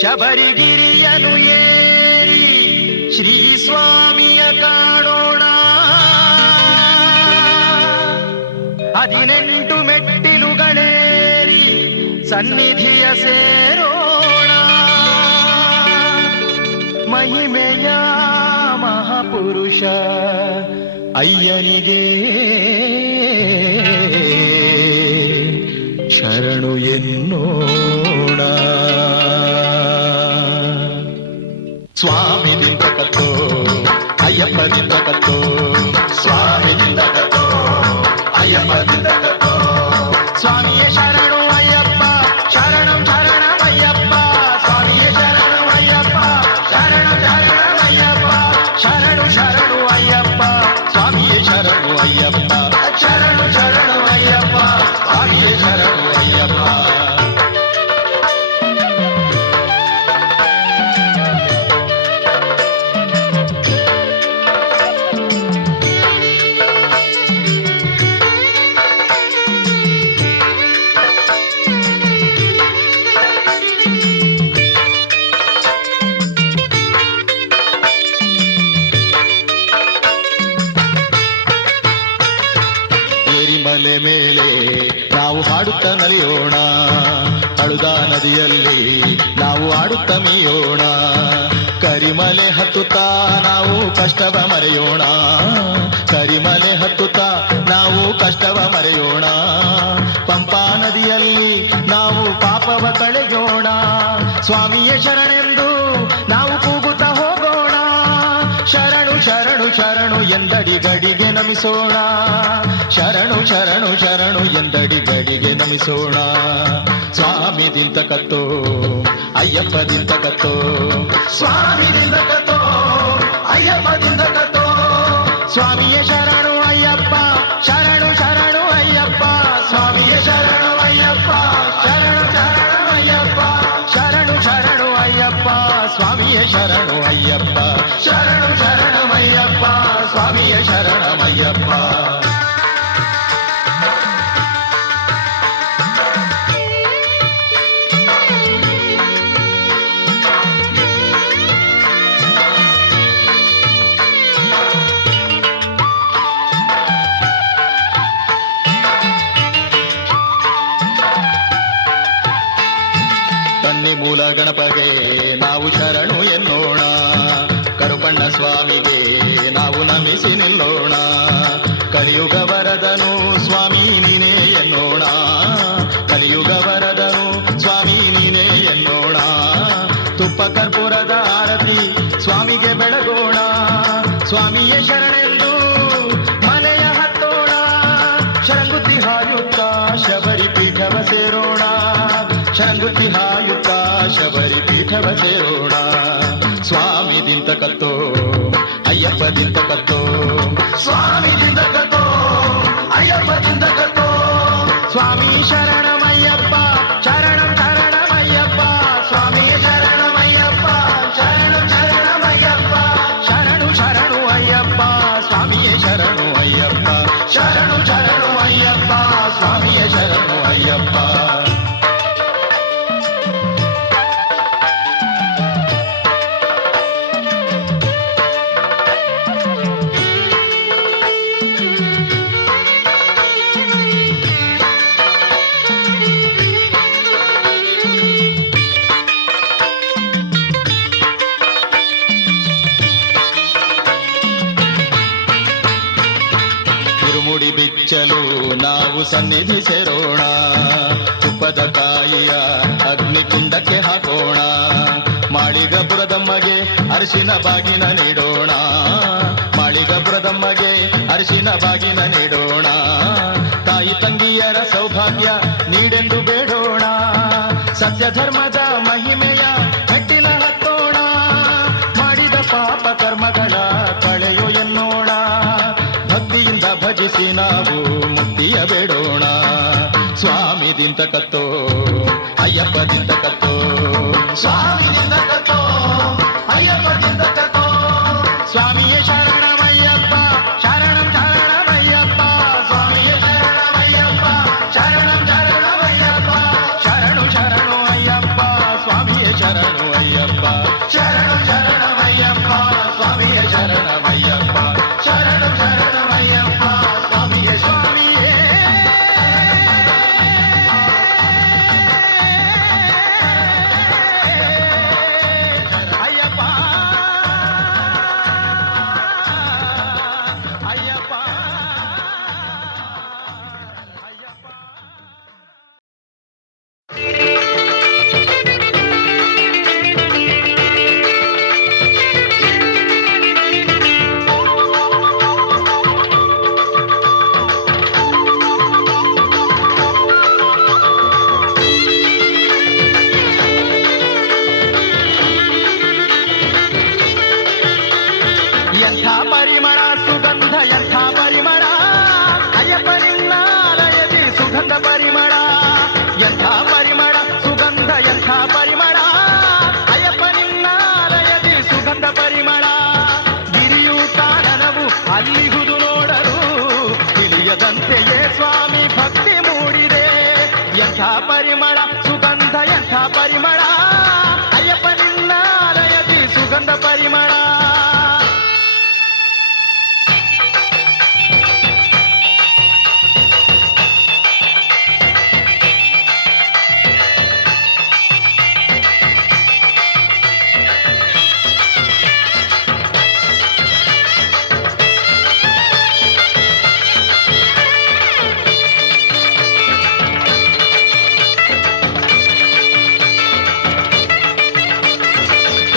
ಶಬರಿಗಿರಿಯನು ಏರಿ ಶ್ರೀ ಸ್ವಾಮಿಯ ಕಾಣೋಣ. 18 ಮೆಟ್ಟಿಲುಗಳೇರಿ ಸನ್ನಿಧಿಯ ಸೇರೋಣ. ಮಹಿಮೆಯ ಮಹಾಪುರುಷ ಅಯ್ಯನಿಗೆ ಶರಣು ಎನ್ನೋಣ. ಸ್ವಾಮಿನಿಂದ ಕತ್ತೋ ಅಯ್ಯಪ್ಪನಿಂದ ಕತ್ತೋ, ಸ್ವಾಮಿನಿಂದ ಕತ್ತೋ ಅಯ್ಯಪ್ಪನಿಂದ ಕತ್ತೋ. ಸ್ವಾಮಿಯೇ ಶರಣು ಅಯ್ಯಪ್ಪ ಶರಣಂ ಶರಣಮಯ್ಯಪ್ಪ, ಸ್ವಾಮಿಯೇ ಶರಣು ಅಯ್ಯಪ್ಪ ಶರಣಂ ಶರಣಮಯ್ಯಪ್ಪ, ಶರಣು ಶರಣು ಅಯ್ಯಪ್ಪ ಸ್ವಾಮಿಯೇ ಶರಣು ಅಯ್ಯಪ್ಪ, ಶರಣು ಶರಣು ಅಯ್ಯಪ್ಪ ಸ್ವಾಮಿಯೇ ಶರಣು ಅಯ್ಯಪ್ಪ. ಮಲೆ ಮೇಲೆ ನಾವು ಹಾಡುತ್ತ ನಲಿಯೋಣ, ಅಳುದ ನದಿಯಲ್ಲಿ ನಾವು ಆಡುತ್ತ ಮೀಯೋಣ. ಕರಿಮಲೆ ಹತ್ತುತ್ತಾ ನಾವು ಕಷ್ಟವ ಮರೆಯೋಣ, ಕರಿಮಲೆ ಹತ್ತುತ್ತಾ ನಾವು ಕಷ್ಟವ ಮರೆಯೋಣ. ಪಂಪಾ ನದಿಯಲ್ಲಿ ನಾವು ಪಾಪವ ಕಳೆಯೋಣ, ಸ್ವಾಮಿಯೇ ಶರಣೆಂದು ನಾವು ಕೂಗುತ್ತಾ ಹೋಗೋಣ. ಶರಣು ಶರಣು ಶರಣು ಎಂದಡಿ ಗಡಿಗೆ ನಮಿಸೋಣ, ಶರಣು ಶರಣು ಶರಣು ಎಂದಡಿ ಗಡಿಗೆ ನಮಿಸೋಣ. ಸ್ವಾಮಿದಿಂದ ಕತ್ತೋ ಅಯ್ಯಪ್ಪದಿಂದ ಕತ್ತೋ, ಸ್ವಾಮಿದಿಂದ ಕತ್ತೋ ಅಯ್ಯಪ್ಪದಿಂದ ಕತ್ತೋ. ಸ್ವಾಮಿಯೇ ಶರಣು ಅಯ್ಯಪ್ಪ ಶರಣು ಶರಣು ಅಯ್ಯಪ್ಪ, ಸ್ವಾಮಿಯೇ ಶರಣು ಅಯ್ಯಪ್ಪ ಶರಣು ಶರಣು ಅಯ್ಯಪ್ಪ, ಶರಣು ಶರಣು ಅಯ್ಯಪ್ಪ ಸ್ವಾಮಿಯೇ ಶರಣು ಅಯ್ಯಪ್ಪ, ಶರಣು ಶರಣಮಯ್ಯಪ್ಪ ಸ್ವಾಮಿಯೇ ಶರಣಮಯ್ಯಪ್ಪ. ಮೂಲ ಗಣಪಗೆ ನಾವು ಶರಣು ಎನ್ನೋಣ, ಕರುಪಣ್ಣ ಸ್ವಾಮಿಗೆ ನಾವು ನಮಿಸಿ ನಿಲ್ಲೋಣ. ಕಲಿಯುಗ ವರದನು ಸ್ವಾಮಿ ನೀನೇ ಎನ್ನೋಣ, ಕಲಿಯುಗ ವರದನು ಸ್ವಾಮಿ ನೀನೇ ಎನ್ನೋಣ. ತುಪ್ಪ ಕರ್ಪೂರದ ಆರತಿ ಸ್ವಾಮಿಗೆ ಬೆಳಗೋಣ, ಸ್ವಾಮಿಯೇ ಶರಣೆಂದು ಮನೆಯ ಹತ್ತೋಣ. ಶರಂಗುತ್ತಿ ಹಾಯುತ್ತ ಶಬರಿ ಪೀಠವ ಸೇರೋಣ, ಶರಂಗುತ್ತಿ ಹಾಯುತ್ತ ಶಬರಿ ಪೀಠವ ಸೇರೋಣ. ಸ್ವಾಮಿದಿಂದ ಕತ್ತೋ ಅಯ್ಯಪ್ಪದಿಂದ ಕತ್ತೋ, ಸ್ವಾಮಿದಿಂದ ಕತ್ತೋ ಅಯ್ಯಪ್ಪದಿಂದ ಕತ್ತೋ. ಸ್ವಾಮಿ ಶರಣಮಯ್ಯಪ್ಪ ಶರಣಂ ಶರಣಮಯ್ಯಪ್ಪ, ಸ್ವಾಮಿ ಶರಣಮಯ್ಯಪ್ಪ ಶರಣಂ ಶರಣಮಯ್ಯಪ್ಪ, ಶರಣು ಶರಣು ಅಯ್ಯಪ್ಪ ಸ್ವಾಮಿಯೇ ಶರಣು ಅಯ್ಯಪ್ಪ, ಶರಣು ಶರಣು ಅಯ್ಯಪ್ಪ ಸ್ವಾಮಿಯೇ ಶರಣು ಅಯ್ಯಪ್ಪ. ಮುಡಿ ಬಿಚ್ಚಲು ನಾವು ಸನ್ನಿಧಿ ಸೇರೋಣ, ತುಪ್ಪದ ತಾಯಿಯ ಅಗ್ನಿಕುಂಡಕ್ಕೆ ಹಾಕೋಣ. ಮಾಳಿಗಪುರದಮ್ಮಗೆ ಅರಿಶಿನ ಬಾಗಿನ ನೀಡೋಣ, ಮಾಳಿಗಪುರದಮ್ಮಗೆ ಅರಿಶಿನ ಬಾಗಿನ ನೀಡೋಣ. ತಾಯಿ ತಂಗಿಯರ ಸೌಭಾಗ್ಯ ನೀಡೆಂದು ಬೇಡೋಣ, ಸತ್ಯ ಧರ್ಮದ ಮಹಿಮೆಯ ಮೆಟ್ಟಿಲ ಹತ್ತೋಣ. ಮಾಡಿದ ಪಾಪ ಕರ್ಮಗಳ ಕಳೆಯೋ ಎನ್ನೋಣ, ಭಕ್ತಿಯಿಂದ ಭಜಿಸಿ ನಾವು ಮುಕ್ತಿಯ ಬೇಡೋಣ. ಸ್ವಾಮಿದಿಂದ ಕತ್ತೋ ಅಯ್ಯಪ್ಪದಿಂದ ಕತ್ತೋ, ಸ್ವಾಮಿಯಿಂದ ಕತ್ತೋ ಅಯ್ಯಪ್ಪದಿಂದ ಕತ್ತೋ. ಸ್ವಾಮಿಯೇ ಶರಣಮಯ್ಯಪ್ಪ ಶರಣಂ ಶರಣಮಯ್ಯಪ್ಪ, ಸ್ವಾಮಿಯೇ ಶರಣಮಯ್ಯಪ್ಪ ಶರಣಂ ಶರಣಮಯ್ಯಪ್ಪ, ಶರಣು ಶರಣು ಅಯ್ಯಪ್ಪ ಸ್ವಾಮಿಯೇ ಶರಣ ಶರಣು ಅಯ್ಯಪ್ಪ ಶರಣು ಶರಣಮಯ್ಯಪ್ಪ ಸ್ವಾಮಿಯ ಶರಣಮಯ್ಯಪ್ಪ ಶರಣು ಶರಣಮಯ್ಯಪ್ಪ ಸ್ವಾಮಿಯ ಸ್ವಾಮಿಯೇ ಅಯ್ಯಪ್ಪ ಅಯ್ಯಪ್ಪ ಅಯ್ಯಪ್ಪ. ಎಂಥ ಪರಿಮಳ ಸುಗಂಧ ಎಂಥ ಪರಿಮಳ ಅಯ್ಯಪ್ಪ ನಿನ್ನಾಲಯದಿ ಸುಗಂಧ ಪರಿಮಳ ಎಂಥ ಪರಿಮಳ ಸುಗಂಧ ಎಂಥ ಪರಿಮಳ ಅಯ್ಯಪ್ಪ ನಿನ್ನಾಲಯದಿ ಸುಗಂಧ ಪರಿಮಳ ಗಿರಿಯೂ ಕಾನನವು ಅಲ್ಲಿಹುದು ನೋಡಲು ತಿಳಿಯದಂತೆಯೇ ಸ್ವಾಮಿ ಭಕ್ತಿ ಮೂಡಿದೆ ಎಂಥ ಪರಿಮಳ ಸುಗಂಧ ಎಂಥ ಪರಿಮಳ ಅಯ್ಯಪ್ಪ ನಿನ್ನಾಲಯದಿ ಸುಗಂಧ ಪರಿಮಳ.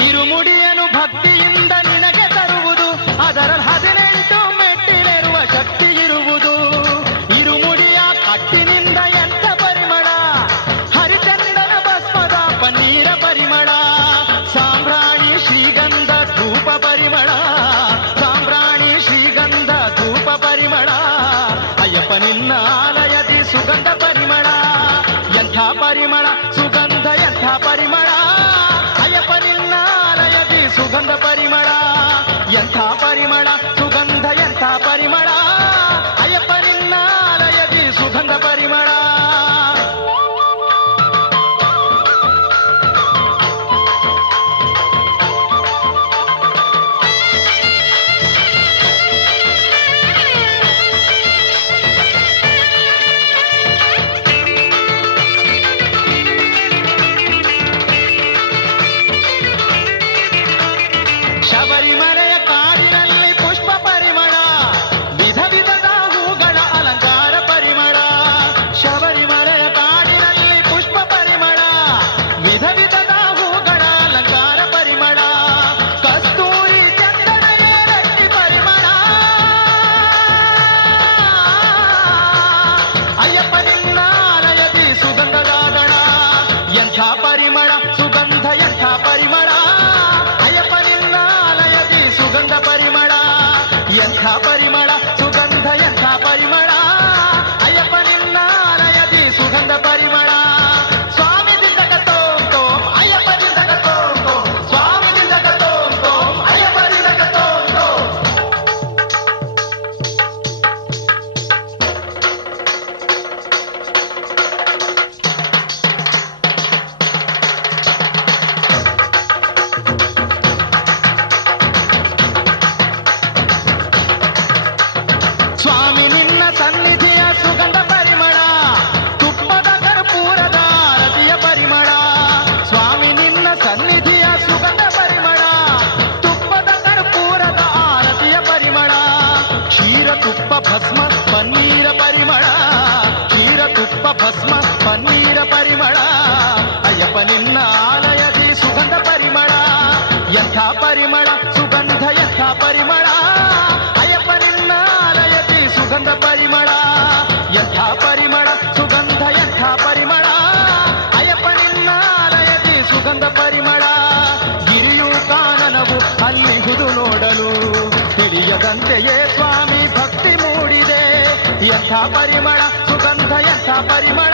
ಇರುಮುಡಿಯನು ಭಕ್ತಿಯಿಂದ ನಿನಗೆ ತರುವುದು ಅದರಲ್ಲಿ 18 ಮೆಟ್ಟಿಲಿರುವ ಶಕ್ತಿ ಇರುವುದು ಇರುಮುಡಿಯ ಕಟ್ಟಿನಿಂದ ಎಂಥ ಪರಿಮಳ ಹರಿಚಂದನ ಭಸ್ಮದ ಪನ್ನೀರ ಪರಿಮಳ ಸಾಂಬ್ರಾಣಿ ಶ್ರೀಗಂಧ ಧೂಪ ಪರಿಮಳ ಸಾಂಬ್ರಾಣಿ ಶ್ರೀಗಂಧ ಧೂಪ ಪರಿಮಳ ಅಯ್ಯಪ್ಪ ನಿನ್ನ ಆಲಯದಿ ಸುಗಂಧ ಪರಿಮಳ ಎಂಥ ಪರಿಮಳ ಸುಗಂಧ ಎಂಥ ಪರಿಮಳ ಅಯ್ಯಪ್ಪ ನಿನ್ನಾಲಯದಿ ಸುಗಂಧ ಪರಿಮಳ ಎಂಥ ಪರಿಮಳ ಸುಗಂಧ ಎಂಥ ಪರಿಮಳ ಅಯ್ಯಪ್ಪ ನಿನ್ನಾಲಯದಿ ಸುಗಂಧ ಪರಿಮಳ. ಶಬರಿಮಲೆಯ ಕಾಡಿನಲ್ಲಿ ಪುಷ್ಪ ಪರಿಮಳ ವಿಧ ವಿಧದ ಹೂಗಳ ಅಲಂಕಾರ ಪರಿಮಳ ಶಬರಿಮಲೆಯ ಕಾಡಿನಲ್ಲಿ ಪುಷ್ಪ ಪರಿಮಳ ವಿಧ ವಿಧದ ಹೂಗಳ ಅಲಂಕಾರ ಪರಿಮಳ ಕಸ್ತೂರಿ ಚಂದನ ಏಲಕ್ಕಿ ಪರಿಮಳ ಅಯ್ಯಪ್ಪ ನಿನ್ನಾಲಯದಿ ಸುಗಂಧದಾಗಣ ಎಂಥ ಪರಿಮಳ ಸುಗಂಧ ಎಂಥ ಪರಿಮಳ ಅಯ್ಯಪ್ಪ ನಿನ್ನಾಲಯದಿ ಸುಗಂಧ ಪರಿಮಳ ಎಂಥ ಪರಿಮಳ ಸುಗಂಧ ಎಂಥ ಪರಿಮಳ ಅಯ್ಯಪ್ಪ ನಿನ್ನಾಲಯದಿ ಸುಗಂಧ ಪರಿಮಳ. ಸ್ವಾಮಿ ದಿಂದಗ ತೋಂ ತೋಂ ಅಯ್ಯಪ್ಪ ದಿಂದಗ ತೋಂ ತೋಂ ಸ್ವಾಮಿ ದಿಂದಗ ತೋಂ ತೋಂ ಅಯ್ಯಪ್ಪ ದಿಂದಗ ತೋಂ ತೋಂ. ಸ್ವಾಮಿ ನಿನ್ನ ಸನ್ನಿಧಿಯ ಸುಗಂಧ ಪರಿಮಳ ತುಪ್ಪದ ಕರ್ಪೂರದ ಆರತಿಯ ಪರಿಮಳ ಸ್ವಾಮಿ ನಿನ್ನ ಸನ್ನಿಧಿಯ ಸುಗಂಧ ಪರಿಮಳ ತುಪ್ಪದ ಕರ್ಪೂರದ ಆರತಿಯ ಪರಿಮಳ ಕ್ಷೀರ ತುಪ್ಪ ಭಸ್ಮ ಪನ್ನೀರ ಪರಿಮಳ ಕ್ಷೀರ ತುಪ್ಪ ಭಸ್ಮ ಪನ್ನೀರ ಪರಿಮಳ ಅಯ್ಯಪ್ಪ ನಿನ್ನ ಆಲಯದಿ ಸುಗಂಧ ಪರಿಮಳ ಎಂಥ ಪರಿಮಳ ಸುಗಂಧ ಎಂಥ ಪರಿಮಳ ಅಯ್ಯಪ್ಪ ನಿನ್ನ ಆಲಯದಿ ಸುಗಂಧ ಪರಿಮಳ ಎಂಥ ಪರಿಮಳ ಸುಗಂಧ ಎಂಥ ಪರಿಮಳ ಅಯ್ಯಪ್ಪ ನಿನ್ನ ಆಲಯದಿ ಸುಗಂಧ ಪರಿಮಳ ಗಿರಿಯೂ ಕಾನನವು ಅಲ್ಲಿಹುದು ನೋಡಲು ತಿಳಿಯದಂತೆಯೇ ಸ್ವಾಮಿ ಭಕ್ತಿ ಮೂಡಿದೆ ಎಂಥ ಪರಿಮಳ ಸುಗಂಧ ಎಂಥ ಪರಿಮಳ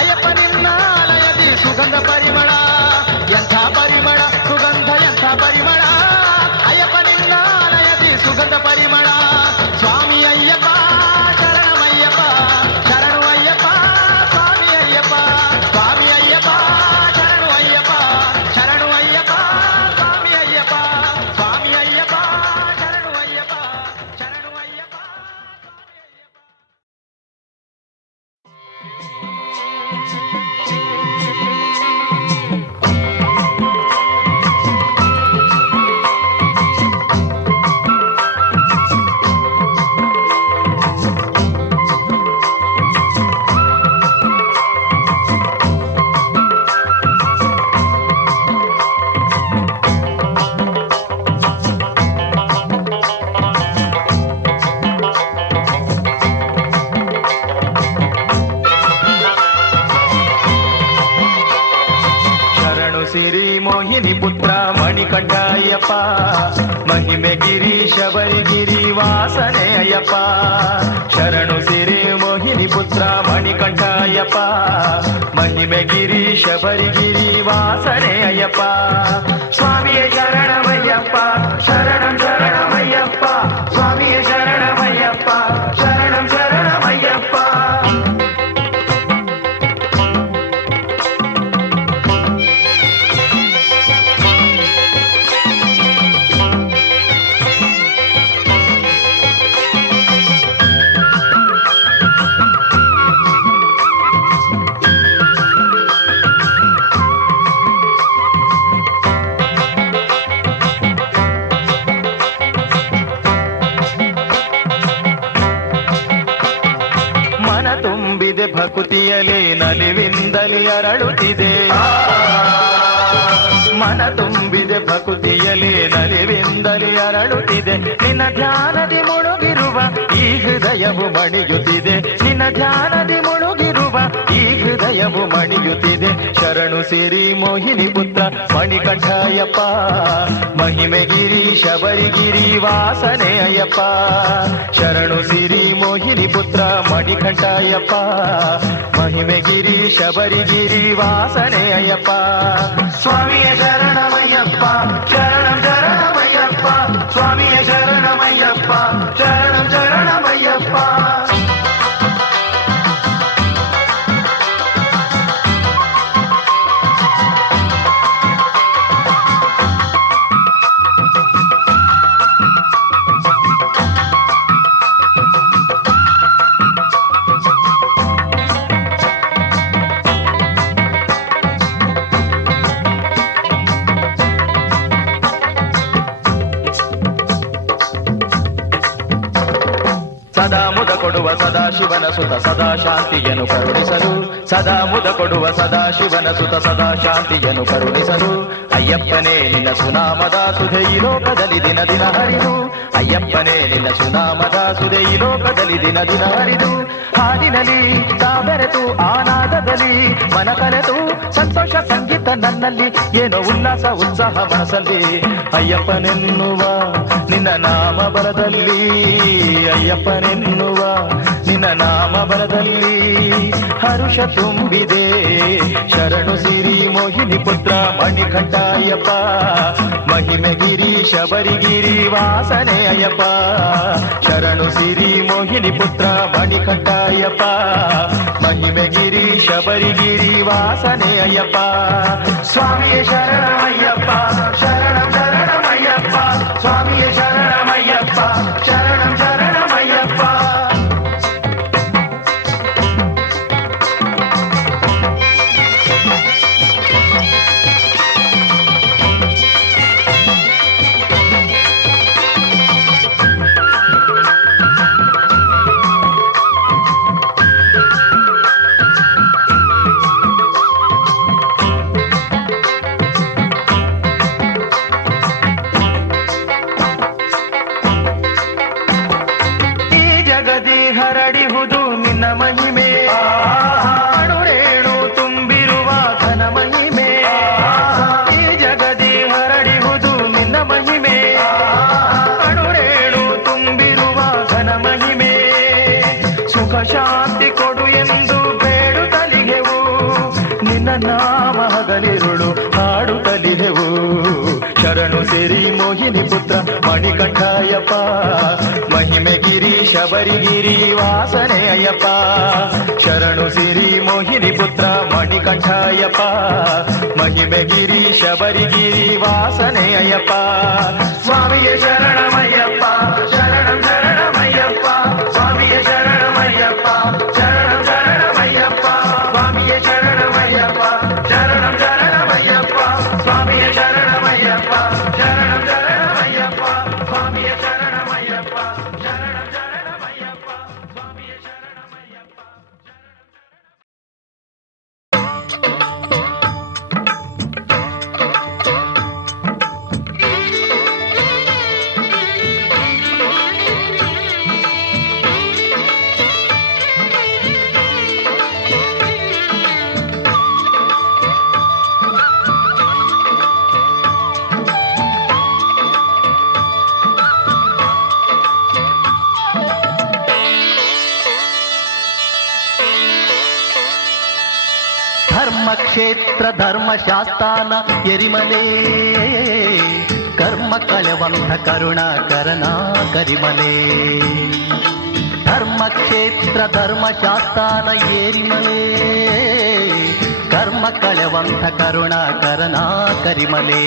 ಅಯ್ಯಪ್ಪ ನಿನ್ನ ಆಲಯದಿ ಸುಗಂಧ ಪರಿಮಳ ಎಂಥ ಪರಿಮಳ ಸುಗಂಧ ಎಂಥ ಪರಿಮಳ ಅಯ್ಯಪ್ಪ ನಿನ್ನ ಆಲಯದಿ ಸುಗಂಧ ಪರಿಮಳ. ಸ್ವಾಮಿ ಅಯ್ಯಪ್ಪ ಶರಣಮಯ್ಯಪ್ಪ ಶರಣು ಅಯ್ಯಪ್ಪ ಸ್ವಾಮಿ ಅಯ್ಯಪ್ಪ ಸ್ವಾಮಿ ಅಯ್ಯಪ್ಪ ಶರಣು ಅಯ್ಯಪ್ಪ ಶರಣು ಸಿರಿ ಮೋಹಿನಿ ಪುತ್ರ ಮಣಿಕಂಠ ಅಯ್ಯಪ್ಪ ಮಹಿಮೆ ಗಿರೀಶ ಬರಿಗಿರಿ ವಾಸನೆ ಅಯ್ಯಪ್ಪ ಶರಣು ಸಿರಿ ಮೋಹಿನಿ ಪುತ್ರ ಮಣಿಕಂಠ ಅಯ್ಯಪ್ಪ ಮಹಿಮೆ ಗಿರೀಶ ಬರಿಗಿರಿ ವಾಸನೆ ಅಯ್ಯಪ್ಪ ಸ್ವಾಮಿಯೇ ಶರಣಮಯ್ಯಪ್ಪ ಶರಣಂ ಶರಣಮಯ್ಯಪ್ಪ ಸ್ವಾಮಿಯೇ ಶರಣಮಯ್ಯಪ್ಪ ಶರಣಂ ಶರಣಮಯ್ಯಪ್ಪ ಭಕುತಿಯಲಿ ನಲಿವಿಂದಲಿ ಅರಳುತ್ತಿದೆ ಮನ ತುಂಬಿದೆ ಭಕುತಿಯಲಿ ನಲಿವಿಂದಲಿ ಅರಳುತ್ತಿದೆ ನಿನ್ನ ಧ್ಯಾನದಿ ಮುಳುಗಿರುವ ಈ ಹೃದಯವು ಮಣಿಯುತ್ತಿದೆ ನಿನ್ನ ಧ್ಯಾನದಿ ಮುಳುಗಿರುವ ಈ ಹೃದಯವು ಮಣಿಯುತ್ತಿದೆ ಶರಣು ಸಿರಿ ಮೋಹಿನಿ ಪುತ್ರ ಮಣಿಕಂಠ ಅಯ್ಯಪ್ಪ ಮಹಿಮೆ ಗಿರೀಶ ಬರಿಗಿರಿ ವಾಸನೆ ಅಯ್ಯಪ್ಪ ಶರಣು ಸಿರಿ ಮೋಹಿನಿ ಪುತ್ರ ಮಣಿಕಂಠ ಅಯ್ಯಪ್ಪ ಮಹಿಮೆ ಗಿರೀಶ ಬರಿಗಿರಿ ವಾಸನೆ ಅಯ್ಯಪ್ಪ ಸ್ವಾಮಿಯ ಶರಣಮಯ್ಯಪ್ಪ ಶರಣಂ ಶರಣಮಯ್ಯಪ್ಪ ಸ್ವಾಮಿಯ ಶರಣಮಯ್ಯಪ್ಪ ಶರಣಂ ಶರಣಮಯ್ಯಪ್ಪ ಸದಾ ಮುದ ಕೊಡುವ ಸದಾ ಶಿವನ ಸುತ ಸದಾ ಶಾಂತಿಯನ್ನು ಕರುಣಿಸಲು ಸದಾ ಮುದ ಕೊಡುವ ಸದಾ ಶಿವನ ಸುತ ಸದಾ ಶಾಂತಿಯನ್ನು ಕರುಣಿಸಲು ಅಯ್ಯಪ್ಪನೇ ನಿನ್ನ ಸುನಾಮದ ಸುಧೆ ಈ ಲೋಕದಲ್ಲಿ ದಿನ ದಿನ ಹರಿದು ಅಯ್ಯಪ್ಪನೇ ನಿನ್ನ ಸುನಾಮದ ಸುಧೆ ಈ ಲೋಕದಲ್ಲಿ ದಿನ ದಿನ ಹರಿದು ಹಾಡಿನಲ್ಲಿ ತಾವೆರೆತು ಆನಾದದಲ್ಲಿ ಮನ ಕಲೆತು ಸಂತೋಷ ಸಂಗೀತ ನನ್ನಲ್ಲಿ ಏನೋ ಉಲ್ಲಾಸ ಉತ್ಸಾಹ ಮನಸ್ಸಲ್ಲಿ ಅಯ್ಯಪ್ಪನೆನ್ನುವ ನಿನ್ನ ನಾಮ ಬಲದಲ್ಲಿ ಅಯ್ಯಪ್ಪನೆನ್ನುವ ನಿನ್ನ ನಾಮ ಬಲದಲ್ಲಿ ಹರುಷ ತುಂಬಿದೆ ಶರಣು ಸಿರಿ ಮೋಹಿನಿ ಪುತ್ರ ಮಣಿಕಂಠ ಅಯ್ಯಪ್ಪ ಮಹಿಮೆ ಗಿರೀಶ ಬರಿಗಿರಿ ವಾಸನೆ ಅಯ್ಯಪ್ಪ ಶರಣು ಸಿರಿ ಮೋಹಿನಿ ಪುತ್ರ ಮಣಿಕಂಠ ಅಯ್ಯಪ್ಪ ಮಹಿಮೆ ಗಿರೀಶ ಬರಿಗಿರಿ ವಾಸನೆ ಅಯ್ಯಪ್ಪ ಸ್ವಾಮಿಯೇ ಶರಣಮಯ್ಯಪ್ಪ ಶರಣಂ ಶರಣಮಯ್ಯಪ್ಪ ಸ್ವಾಮಿಯೇ ಶರಣಮಯ್ಯಪ್ಪ ಶರಣಂ ಶರಣಮಯ್ಯಪ್ಪ ಹರಡಿಹುದು ನಿನ್ನ ಮಹಿಮೆ ಅಣುರೇಣು ತುಂಬಿರುವ ಘನ ಮಹಿಮೆ ಈ ಜಗದಿ ಹರಡಿಹುದು ನಿನ್ನ ಮಹಿಮೆ ಅಣುರೇಣು ತುಂಬಿರುವ ಘನ ಮಹಿಮೆ ಸುಖ ಶಾಂತಿ ಕೊಡು ಎಂದು ಬೇಡುತ್ತಲಿಗೆವು ನಿನ್ನ ನಾಮ ಹಗಲಿರುಳು ಹಾಡುತ್ತಲಿಗೆವು ಶರಣು ಸಿರಿ ಮೋಹಿನಿ ಪುತ್ರ ಮಣಿಕಂಠ ಅಯ್ಯಪ್ಪ ಮಹಿಮೆ ಗಿರೀಶ ಬರಿಗಿರಿ ವಾಸನೆ ಅಯ್ಯಪ್ಪ ಶರಣು ಸಿರಿ ಮೋಹಿನಿ ಪುತ್ರ ಮಣಿಕಂಠ ಅಯ್ಯಪ್ಪ ಮಹಿಮೆ ಗಿರೀಶ ಬರಿಗಿರಿ ವಾಸನೆ ಅಯ್ಯಪ್ಪ ಸ್ವಾಮಿಯೇ ಶರಣಮಯ್ಯಪ್ಪ ಶರಣಂ ಶರಣಮಯ್ಯಪ್ಪ ಸ್ವಾಮಿಯೇ ಶರಣಮಯ್ಯಪ್ಪ ಶರಣಂ ಶರಣಮಯ್ಯಪ್ಪ ಸ್ವಾಮಿಯೇ ಶರಣಮಯ್ಯಪ್ಪ ಶರಣಂ ಶರಣಮಯ್ಯಪ್ಪ ಸ್ವಾಮಿಯೇ ಶರಣಮಯ್ಯಪ್ಪ ಶರಣಂ ಶರಣಮಯ್ಯಪ್ಪ ಸ್ವಾಮಿಯೇ ಶರಣಮಯ್ಯಪ್ಪ ಶರಣಂ ಶರಣಮಯ್ಯಪ್ಪ ಸ್ವಾಮಿಯೇ ಶರಣಮಯ್ಯಪ್ಪ ಧರ್ಮಕ್ಷೇತ್ರ ಧರ್ಮಶಾಸ್ತಾನ ಎರಿಮಲೆ ಕರ್ಮ ಕಳೆವಂಥ ಕರುಣಾಕರನ ಕರಿಮಲೆ ಧರ್ಮಕ್ಷೇತ್ರ ಧರ್ಮಶಾಸ್ತಾನ ಏರಿಮಲೆ ಕರ್ಮ ಕಳೆವಂಥ ಕರುಣಾಕರನ ಕರಿಮಲೆ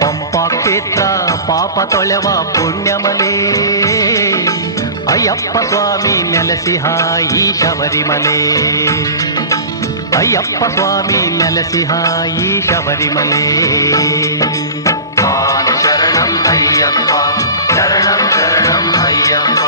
ಪಂಪಾ ಕ್ಷೇತ್ರ ಪಾಪ ತೊಳೆವ ಪುಣ್ಯಮಲೆ ಅಯ್ಯಪ್ಪ ಸ್ವಾಮಿ ನೆಲೆಸಿಹ ಈ ಶಬರಿಮಲೆ ಅಯ್ಯಪ್ಪ ಸ್ವಾಮಿ ನೆಲೆಸಿಹ ಈ ಶಬರಿಮಲೆ ಶರಣಂ ಅಯ್ಯಪ್ಪ ಶರಣಂ ಶರಣಂ ಅಯ್ಯಪ್ಪ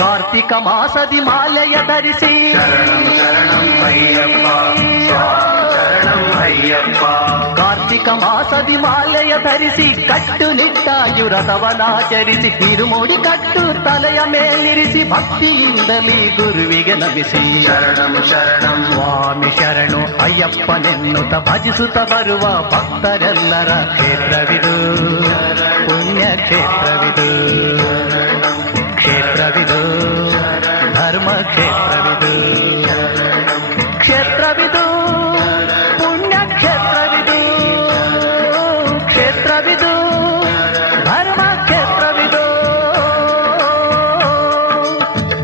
ಕಾರ್ತಿಕ ಮಾಸದಿ ಮಾಲೆಯ ಧರಿಸಿ ಶರಣಂ ಶರಣಂ ಅಯ್ಯಪ್ಪ ಶರಣಂ ಅಯ್ಯಪ್ಪ ಕಾರ್ತಿಕ ಮಾಸದಿ ಮಾಲೆಯ ಧರಿಸಿ ಕಟ್ಟುನಿಟ್ಟಾಗಿ ವ್ರತವನಾಚರಿಸಿ ತಿರುಮುಡಿ ಕಟ್ಟು ತಲೆಯ ಮೇಲಿರಿಸಿ ಭಕ್ತಿಯಿಂದಲೇ ಗುರುವಿಗೆ ನಮಿಸಿ ಶರಣಂ ಶರಣಂ ಸ್ವಾಮಿ ಶರಣು ಅಯ್ಯಪ್ಪನೆನ್ನುತ್ತ ಭಜಿಸುತ್ತ ಬರುವ ಭಕ್ತರೆಲ್ಲರ ಕ್ಷೇತ್ರವಿದು ಪುಣ್ಯ ಕ್ಷೇತ್ರವಿದು ಕ್ಷೇತ್ರವಿದು ಧರ್ಮ ಕ್ಷೇತ್ರವಿದು ಕ್ಷೇತ್ರವಿದು ಪುಣ್ಯ ಕ್ಷೇತ್ರವಿದು ಕ್ಷೇತ್ರವಿದು ಧರ್ಮ ಕ್ಷೇತ್ರವಿದು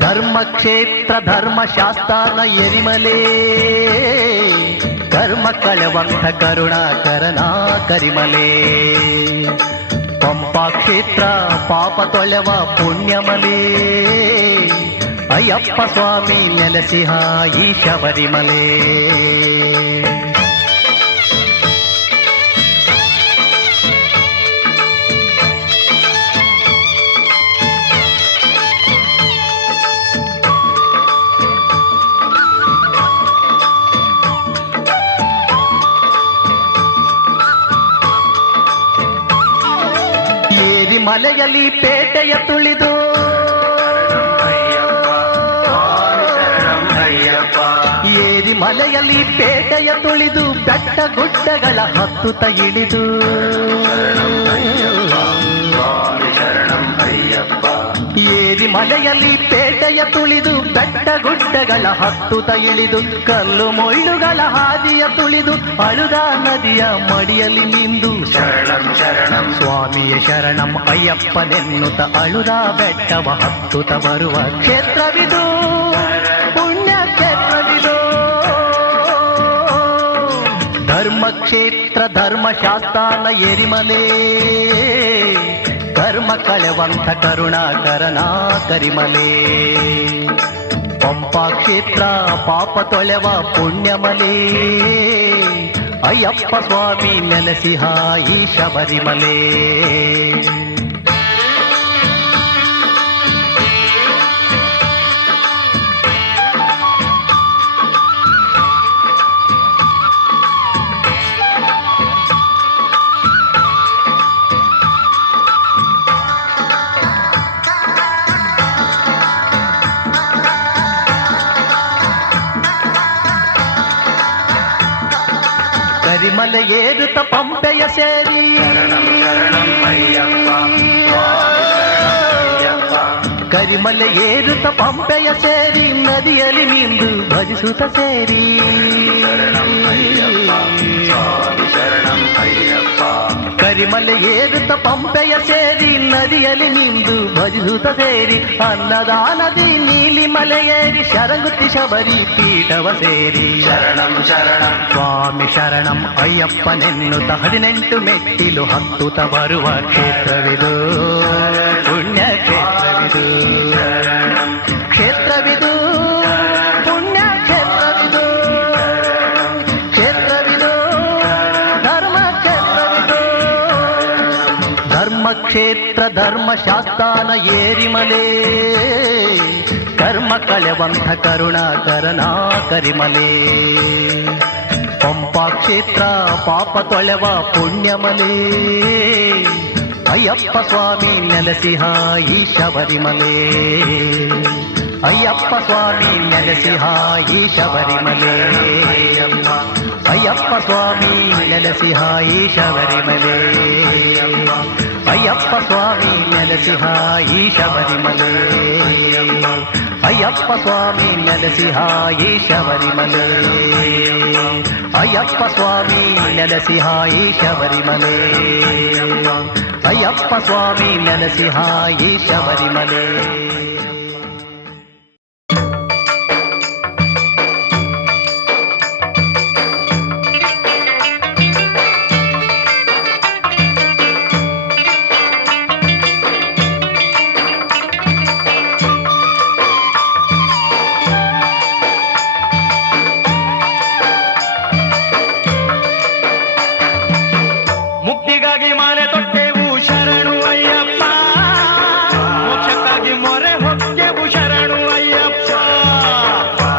ಧರ್ಮಕ್ಷೇತ್ರ ಧರ್ಮಶಾಸ್ತಾನ ಎರಿಮಲೆ ಕರ್ಮ ಕಳೆವಂಥ ಕರುಣಾಕರನ ಕರಿಮಲೆ ಪಂಪಾ ಕ್ಷೇತ್ರ ಪಾಪ ತೊಳೆವ ಪುಣ್ಯಮಲೆ ಅಯ್ಯಪ್ಪ ಸ್ವಾಮಿ ನೆಲೆಸಿಹ ಈ ಶಬರಿಮಲೆ ಮಲೆಯಲ್ಲಿ ಪೇಟೆಯ ತುಳಿದು ಏರಿ ಮಲೆಯಲ್ಲಿ ಪೇಟೆಯ ತುಳಿದು ಬೆಟ್ಟ ಗುಡ್ಡಗಳ ಹತ್ತುತ್ತ ಇಳಿದು ಏರಿ ಮಲೆಯಲ್ಲಿ ಪೇಟೆಯ ತುಳಿದು ಬೆಟ್ಟ ಗುಡ್ಡಗಳ ಹತ್ತುತ್ತ ಇಳಿದು ಕಲ್ಲು ಮುಳ್ಳುಗಳ ಹಾದಿಯ ತುಳಿದು ಅಳುದ ನದಿಯ ಮಡಿಯಲ್ಲಿ ನಿಂದು ಶರಣಂ ಶರಣಂ ಸ್ವಾಮಿಯ ಶರಣಂ ಅಯ್ಯಪ್ಪನೆನ್ನುತ್ತ ಅಳುದ ಬೆಟ್ಟವ ಹತ್ತುತ್ತ ಬರುವ ಕ್ಷೇತ್ರವಿದು ಪುಣ್ಯ ಕ್ಷೇತ್ರವಿದು ಧರ್ಮಕ್ಷೇತ್ರ ಧರ್ಮಶಾಸ್ತಾನ ಎರಿಮಲೆ ಕರ್ಮ ಕಳೆವಂಥ ಕರುಣಾಕರನ ಕರಿಮಲೆ ಪಂಪಾ ಕ್ಷೇತ್ರ ಪಾಪ ತೊಳೆವ ಪುಣ್ಯಮಲೆ ಅಯ್ಯಪ್ಪ ಸ್ವಾಮಿ ನೆಲೆಸಿಹ ಈ ಶಬರಿಮಲೆ ಕರಿಮಲೆ ಏರುತ್ತ ಪಂಪೆಯ ಸೇರಿ ಕರಿಮಲೆ ಏರುತ್ತ ಪಂಪೆಯ ಸೇರಿ ನದಿಯಲ್ಲಿ ನಿಂದು ಭಜಿಸುತ್ತ ಸೇರಿ ಕರಿಮಲೆ ಏರುತ್ತ ಪಂಪೆಯ ಸೇರಿ ನದಿಯಲ್ಲಿ ನಿಂದು ಭಜಿಸುತ್ತ ಸೇರಿ ಅನ್ನದಾನದಿ ನೀಲಿ ಮಲೆ ಏರಿ ಶರಂಗುತ್ತಿ ಶಬರಿ ಪೀಠವ ಸೇರಿ ಶರಣಂ ಶರಣಂ ಸ್ವಾಮಿ ಶರಣಂ ಅಯ್ಯಪ್ಪನೆನ್ನುತ್ತ 18 ಮೆಟ್ಟಿಲು ಹತ್ತುತ್ತ ಬರುವ ಕ್ಷೇತ್ರವಿದು ಪುಣ್ಯ ಕ್ಷೇತ್ರವಿದು ಕ್ಷೇತ್ರವಿದು ಪುಣ್ಯ ಕ್ಷೇತ್ರವಿದು ಕ್ಷೇತ್ರವಿದು ಧರ್ಮ ಕ್ಷೇತ್ರವಿದು ಧರ್ಮಕ್ಷೇತ್ರ ಧರ್ಮಶಾಸ್ತಾನ ಏರಿಮಲೆ ಕರ್ಮ ಕಳೆವಂಥ ಕರುಣಾಕರನ ಕರಿಮಲೆ ಪಂಪಾ ಕ್ಷೇತ್ರ ಪಾಪ ತೊಳೆವ ಪುಣ್ಯಮಲೆ ಅಯ್ಯಪ್ಪ ಸ್ವಾಮಿ ನೆಲೆಸಿಹ ಈ ಶಬರಿಮಲೆ ಅಯ್ಯಪ್ಪ ಸ್ವಾಮಿ ನೆಲೆಸಿಹ ಈ ಶಬರಿಮಲೆ ಅಯ್ಯಪ್ಪ ಸ್ವಾಮಿ ನೆಲೆಸಿಹ ಈ ಶಬರಿಮಲೆ ಅಯ್ಯಪ್ಪ ಸ್ವಾಮಿ ನೆಲೆಸಿಹ ಈ ಶಬರಿಮಲೆ ಅಯ್ಯಪ್ಪ ಸ್ವಾಮಿ ನೆಲೆಸಿಹ ಈ ಶಬರಿಮಲೆ ಅಯ್ಯಪ್ಪ ಸ್ವಾಮಿ ನೆಲೆಸಿಹ ಈ ಶಬರಿಮಲೆ ಅಯ್ಯಪ್ಪ ಸ್ವಾಮಿ ನೆಲೆಸಿಹ ಈ ಶಬರಿಮಲೆ ಮುಕ್ತಿಗಾಗಿ ಮಾಲೆ ತೊಟ್ಟೆವು ಶರಣು ಅಯ್ಯಪ್ಪ, ಮೋಕ್ಷಕ್ಕಾಗಿ ಮೊರೆ ಹೊಕ್ಕೆವು ಶರಣು ಅಯ್ಯಪ್ಪ,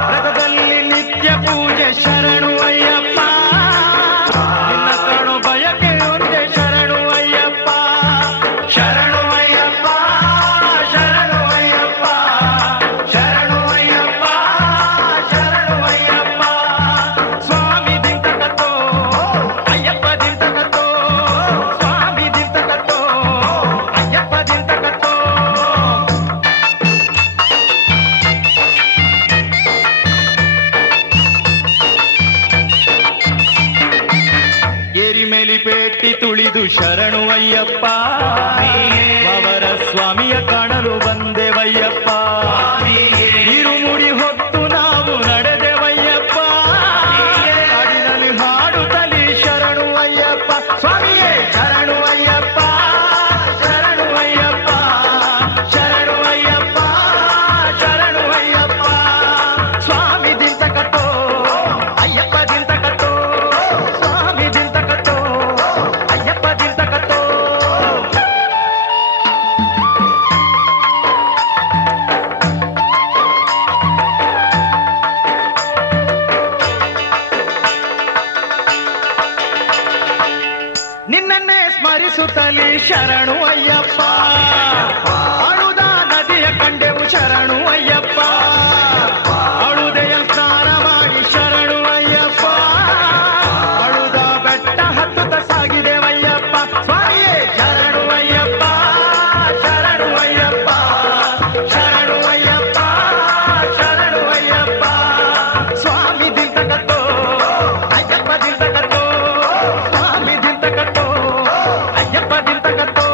ವ್ರತದಲ್ಲಿ ನಿತ್ಯ ಪೂಜೆ ಶರಣು ಅಯ್ಯಪ್ಪ, ನಿನ್ನ ಕಣು ಬಯಕೆ ಒಂದೇ ಶರಣು ಅಯ್ಯಪ್ಪ, ಶರಣು ಅಯ್ಯಪ್ಪ, ಶರಣು ಅಯ್ಯಪ್ಪ, ಶರಣು ಅಯ್ಯಪ್ಪ, ಶರಣು ಅಯ್ಯಪ್ಪ, ಸ್ವಾಮಿ ದಿಂತಕತ್ತೋ ಅಯ್ಯಪ್ಪ ದಿಂತಕತ್ತೋ, ಸ್ವಾಮಿ ದಿಂತಕತ್ತೋ ಅಯ್ಯಪ್ಪ ದಿಂತಕತ್ತೋ. ಏರಿ ಮೇಲಿ ಪೇಟಿ ತುಳಿದು ಶರಣು ಅಯ್ಯಪ್ಪ, ಅವರ ಸ್ವಾಮಿಯ ಕಾಣಲು ಬಂದೆವಯ್ಯಪ್ಪ, ಇರುಮುಡಿ ಹೊತ್ತು ನಾವು ನಡೆದೆವಯ್ಯಪ್ಪ, ಕಾಡಿನಲ್ಲಿ ಹಾಡುತ್ತಲಿ ಶರಣು ಅಯ್ಯಪ್ಪ, ಸ್ವಾಮಿಯೇ ಶರಣು ಅಯ್ಯಪ್ಪ, ಶರಣು ಅಯ್ಯಪ್ಪ, ಶರಣು ಅಯ್ಯಪ್ಪ, ಶರಣು ಅಯ್ಯಪ್ಪ, ಸ್ವಾಮಿ ದಿಂತಕತ್ತೋ ಅಯ್ಯಪ್ಪ ದಿಂತಕತ್ತೋ, ಸ್ವಾಮಿ ದಿಂತಕತ್ತೋ ಅಯ್ಯಪ್ಪ ದಿಂತಕತ್ತೋ. ನಿನ್ನನ್ನೇ ಸ್ಮರಿಸುತ್ತಲಿ ಶರಣು ಅಯ್ಯಪ್ಪ, ಅಳುದ ನದಿಯ ಕಂಡೆವು ಶರಣು ಅಯ್ಯಪ್ಪ, ಅಳುದೆಯ ಸ್ನಾನ ಮಾಡಿ ಶರಣು ಅಯ್ಯಪ್ಪ, ಅಳುದ ಬೆಟ್ಟ ಹತ್ತುತ್ತ ಸಾಗಿದೆವಯ್ಯಪ್ಪ, ಸ್ವಾಮಿಯೇ ಶರಣು ಅಯ್ಯಪ್ಪ, ಶರಣು ಅಯ್ಯಪ್ಪ, ಶರಣು ಅಯ್ಯಪ್ಪ, ಶರಣು ಅಯ್ಯಪ್ಪ, ಸ್ವಾಮಿ ದಿಂತಕತ್ತೋ ಅಯ್ಯಪ್ಪ ದಿಂತಕತ್ತೋ, ಸ್ವಾಮಿ ದಿಂತಕತ್ತೋ ಅಯ್ಯಪ್ಪ ದಿಂತಕತ್ತೋ.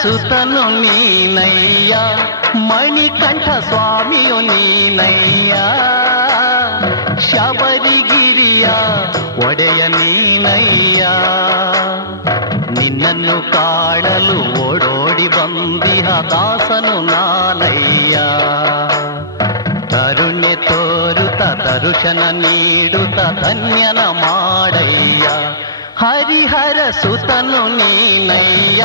ಸುತನು ನೀನಯ್ಯ, ಮಣಿಕಂಠ ಸ್ವಾಮಿಯು ನೀನಯ್ಯ, ಶಬರಿಗಿರಿಯ ಒಡೆಯ ನೀನಯ್ಯ. ನಿನ್ನನ್ನು ಕಾಣಲು ಓಡೋಡಿ ಬಂದಿಹ ದಾಸನು ನಾನಯ್ಯ. ತರುಣ್ಯ ತೋರುತ ದರ್ಶನ ನೀಡುತ್ತ ಧನ್ಯನ ಮಾಡಯ್ಯ. ಹರಿಹರ ಸುತನು ನೀನಯ್ಯ,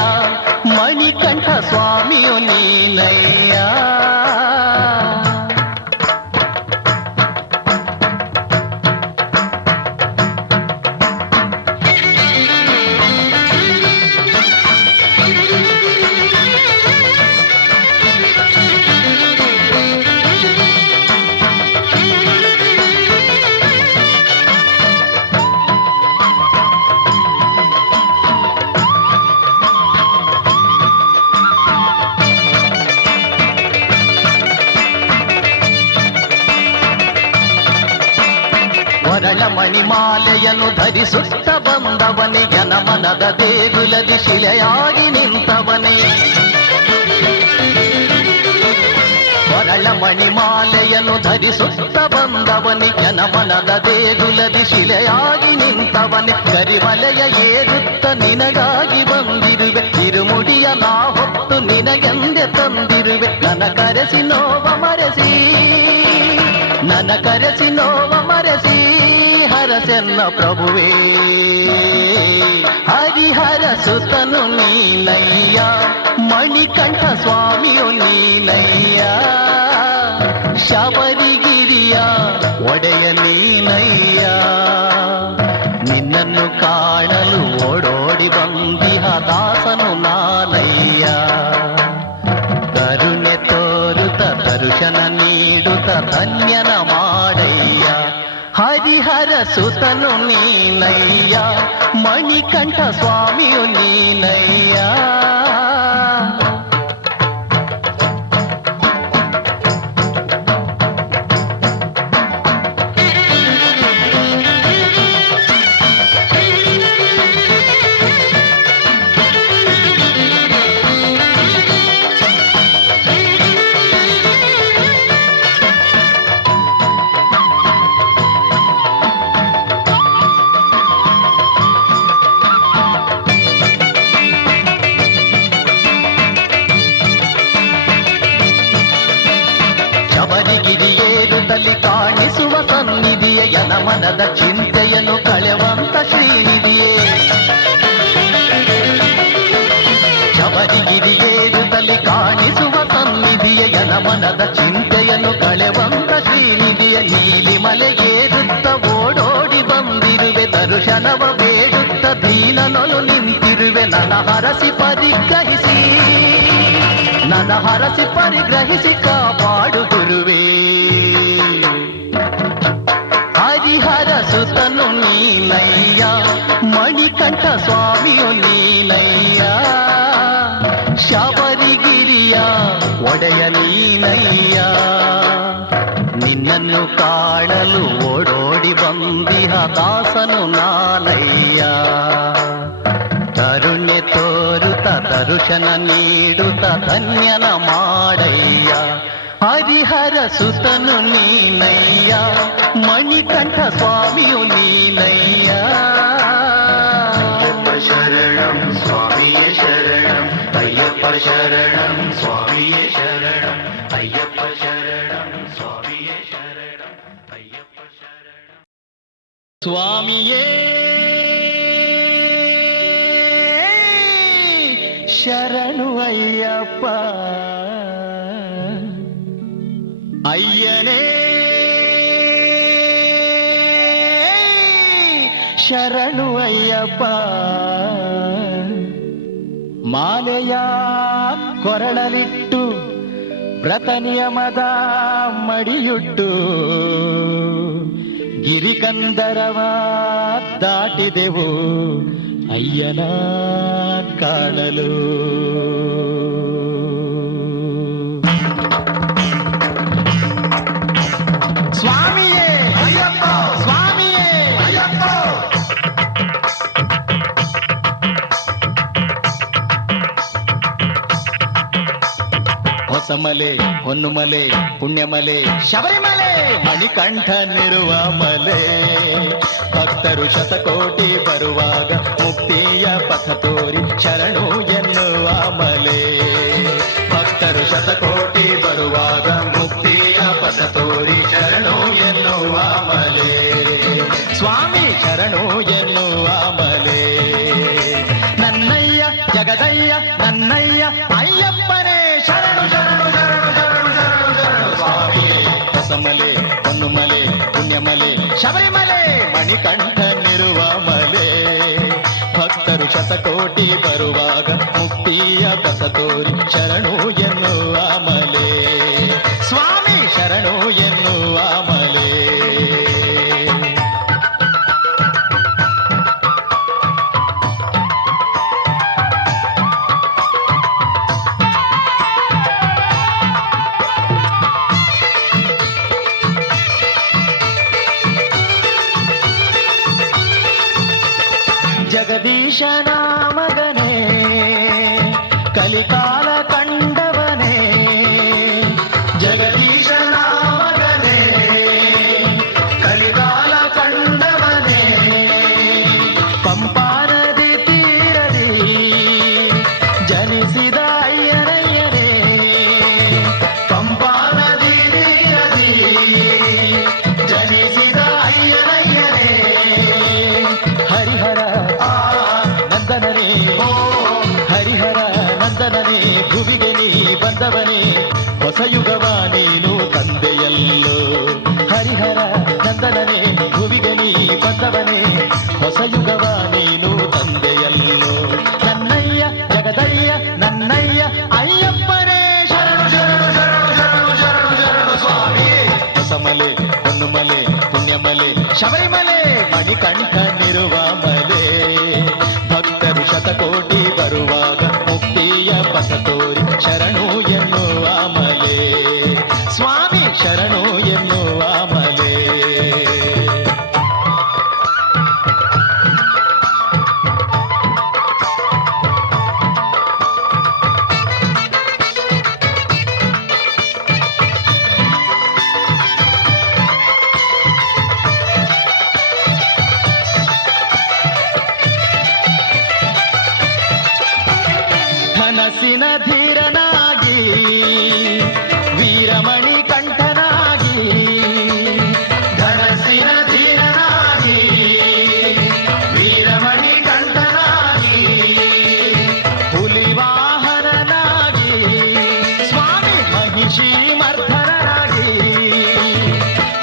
ಮಣಿಕಂಠ ಸ್ವಾಮಿಯು ನೀನಯ್ಯ. ವರಳ ಮಣಿಮಾಲೆಯನ್ನು ಧರಿಸುತ್ತ ಬಂದವನೇ, ಜನಮನದ ದೇಗುಲದಿ ಶಿಲೆಯಾಗಿ ನಿಂತವನೇ. ವರಳ ಮಣಿಮಾಲೆಯನ್ನು ಧರಿಸುತ್ತ ಬಂದವನೇ, ಜನಮನದ ದೇಗುಲದಿ ಶಿಲೆಯಾಗಿ ನಿಂತವನೇ. ಕರಿಮಲೆಯ ಏರುತ್ತ ನಿನಗಾಗಿ ಬಂದಿರುವೆ, ತಿರುಮುಡಿಯ ನಾ ಹೊತ್ತು ನಿನಗೆಂದೆ ತಂದಿರುವೆ. ನನ್ನ ಕರೆಸಿ ನೋವ ಮರೆಸಿ, ನನ್ನ ಕರೆಸಿ ನೋವ ಮರೆಸಿ ಹರಸೆನ್ನ ಪ್ರಭುವೇ. ಹರಿಹರ ಸುತನು ನೀನಯ್ಯ, ಮಣಿಕಂಠ ಸ್ವಾಮಿಯು ನೀನಯ್ಯ, ಶಬರಿಗಿರಿಯ ಒಡೆಯ ನೀನಯ್ಯ. ನಿನ್ನನ್ನು ಕಾಣಲು ಓಡೋಡಿ ಬಂದಿಹ ದಾಸನು ನಾನಯ್ಯ. ಕರುಣೆ ತೋರುತ್ತ ದರ್ಶನ ನೀಡುತ್ತ ಧನ್ಯನ ಮಾಡಯ್ಯ. ಹರಿಹರ ಸುತನು ನೀನಯ್ಯ, ಮಣಿಕಂಠ ಸ್ವಾಮಿಯು ನೀನಯ್ಯ. ಶಬರಿಗಿರಿಯೇರುತ್ತಲಿ ಕಾಣಿಸುವ ಸನ್ನಿಧಿಯೇ, ಯನಮನದ ಚಿಂತೆಯನ್ನು ಕಳೆವಂತ ಶ್ರೀನಿಧಿಯೇ. ಶಬರಿಗಿರಿಯೇರುತ್ತಲಿ ಕಾಣಿಸುವ ಸನ್ನಿಧಿಯೇ, ಯನಮನದ ಚಿಂತೆಯನ್ನು ಕಳೆವಂತ ಶ್ರೀನಿಧಿಯೇ. ನೀಲಿಮಲೆಗೇರುತ್ತ ಓಡೋಡಿ ಬಂದಿರುವೆ, ದರ್ಶನವ ಬೇಡುತ್ತ ದೀನನೊಲು ನಿಂತಿರುವೆ. ನನ್ನ ಹರಸಿ ಪರಿಗ್ರಹಿಸಿ, ನನ್ನ ಹರಸಿ ಪರಿಗ್ರಹಿಸಿ ಕಾಪಾಡು ಗುರುವೇ. ಹರಿಹರ ಸುತನು ನೀನಯ್ಯ, ಮಣಿಕಂಠ ಸ್ವಾಮಿಯು ನೀನಯ್ಯ, ಶಬರಿಗಿರಿಯ ಒಡೆಯ ನೀನಯ್ಯ. ನಿನ್ನನ್ನು ಕಾಣಲು ಓಡೋಡಿ ಬಂದಿಹ ದಾಸನು ನಾನಯ್ಯ. ಕರುಣ್ಯ ತೋರುತ್ತ ದರ್ಶನ ನೀಡುತ್ತ ಧನ್ಯನ ಮಾಡಯ್ಯ. ಹರಿಹರ ಸುತನು ನೀನಯ್ಯ, ಮಣಿಕಂಠ ಸ್ವಾಮಿಯು ನೀನಯ್ಯ. ಅಯ್ಯಪ್ಪ ಶರಣಂ ಸ್ವಾಮಿಯೇ ಶರಣಂ, ಅಯ್ಯಪ್ಪ ಶರಣಂ ಸ್ವಾಮಿಯೇ ಶರಣಂ, ಅಯ್ಯಪ್ಪ ಶರಣಂ ಸ್ವಾಮಿಯೇ ಶರಣಂ, ಅಯ್ಯಪ್ಪ ಶರಣಂ. ಸ್ವಾಮಿಯೇ ಶರಣು ಅಯ್ಯಪ್ಪ, ಅಯ್ಯನೇ ಶರಣು ಅಯ್ಯಪ್ಪ. ಮಾಲೆಯ ಕೊರಳಲಿಟ್ಟು ವ್ರತ ನಿಯಮದ ಮಡಿಯುಟ್ಟು, ಗಿರಿಕಂದರವ ದಾಟಿದೆವು ಅಯ್ಯನ ಕಾಣಲು. ಸ್ವಾಮಿಯೇ ಅಯ್ಯಪ್ಪ, ಸ್ವಾಮಿಯೇ ಅಯ್ಯಪ್ಪ. ಹೊಸಮಲೆ ಹೊನ್ನುಮಲೆ ಪುಣ್ಯಮಲೆ ಶಬರಿಮಲೆ ಮಣಿಕಂಠನಿರುವ ಮಲೆ ಭಕ್ತರು ಶತಕೋಟಿ ಬರುವಾಗ ಮುಕ್ತಿಯ ಪಥ ತೋರಿ ಶರಣು ಎನ್ನುವ ಮಲೆ ಭಕ್ತರು ಶತಕೋಟಿ ಬರುವಾಗ ಮುಕ್ತಿಯ ಪಥ ತೋರಿ ಶರಣು ಎನ್ನುವ ಮಲೆ ಸ್ವಾಮಿ ಶರಣು ಎನ್ನುವ ಮಲೆ ನನ್ನಯ್ಯ ಜಗದಯ್ಯ ನನ್ನಯ್ಯ ಅಯ್ಯಪ್ಪನೇ ಶರಣು ಶರಣು ಶರಣು ಶರಣು ಶರಣು ಶರಣು ಸ್ವಾಮಿಯೇ ಹೊಸಮಲೆ ಹೊನ್ನುಮಲೆ ಪುಣ್ಯಮಲೆ ಶಬರಿಮಲೆ ಮಣಿಕಂಠನಿರುವ ಮಲೆ ಭಕ್ತರು ಶತಕೋಟಿ ಬರುವಾಗ ಮುಕ್ತಿಯ ಪಥ ತೋರಿ ಶರಣು ಎನ್ನುವ ಮಲೆ ಸ್ವಾಮಿ ಶರಣು ಎನ್ನುವ ಮಲೆ ಜಗದೀಶನ ಮಗನೇ ಕಲಿಕಾಲ ಕಂಡವನೇ ಜಗದೀಶನ ಮಗನೇ ಕಲಿಕಾಲ ಕಂಡವನೇ ಪಂಪಾ ನದಿ ತೀರದಿ ಜನಿಸಿದ ಅಯ್ಯನಯ್ಯನೇ ಪಂಪಾ ನದಿ ತೀರದಿ ಜನಿಸಿದ ಅಯ್ಯನಯ್ಯನೇ ಹರಿಹರ ನಂದನನೇ ಹರಿಹರ ನಂದನನೇ ಭುವಿಗೆ ನೀ ಬಂದವನೇ ಹೊಸ ಯುಗವ ನೀನು ತಂದೆಯಲ್ಲೋ ಹರಿಹರ ನಂದನನೇ ಭುವಿಗೆ ನೀ ಬಂದವನೇ ಹೊಸ ಯುಗವ ನೀನು ತಂದೆಯಲ್ಲೋ ನನ್ನಯ್ಯ ಜಗದಯ್ಯ ನನ್ನಯ್ಯ ಅಯ್ಯಪ್ಪನೇ ಶರಣು ಶರಣು ಶರಣು ಶರಣು ಶರಣು ಶರಣು ಸ್ವಾಮಿ ಹೊಸಮಲೆ ಹೊನ್ನುಮಲೆ ಪುಣ್ಯಮಲೆ ಶಬರಿಮಲೆ ಮಣಿಕಂಠನಿರುವ ಮಲೆ ಭಕ್ತರು ಶತಕೋಟಿ ಬರುವಾಗ ಮುಕ್ತಿಯ ಪಥ ತೋರಿ ಶರಣು ಎನ್ನುವ ಮಲೆ ಸ್ವಾಮಿ ಶರಣು ಎನ್ನುವ ಮಲೆ ಧನಸಿನ ಧೀರನಾಗಿ ವೀರಮಣಿ ಕಂಠನಾಗಿ ಧನಸಿನ ಧೀರನಾಗಿ ವೀರಮಣಿ ಕಂಠನಾಗಿ ಹುಲಿ ವಾಹನನಾಗಿ ಸ್ವಾಮಿ ಮಹಿಷಿ ಮರ್ಧನನಾಗಿ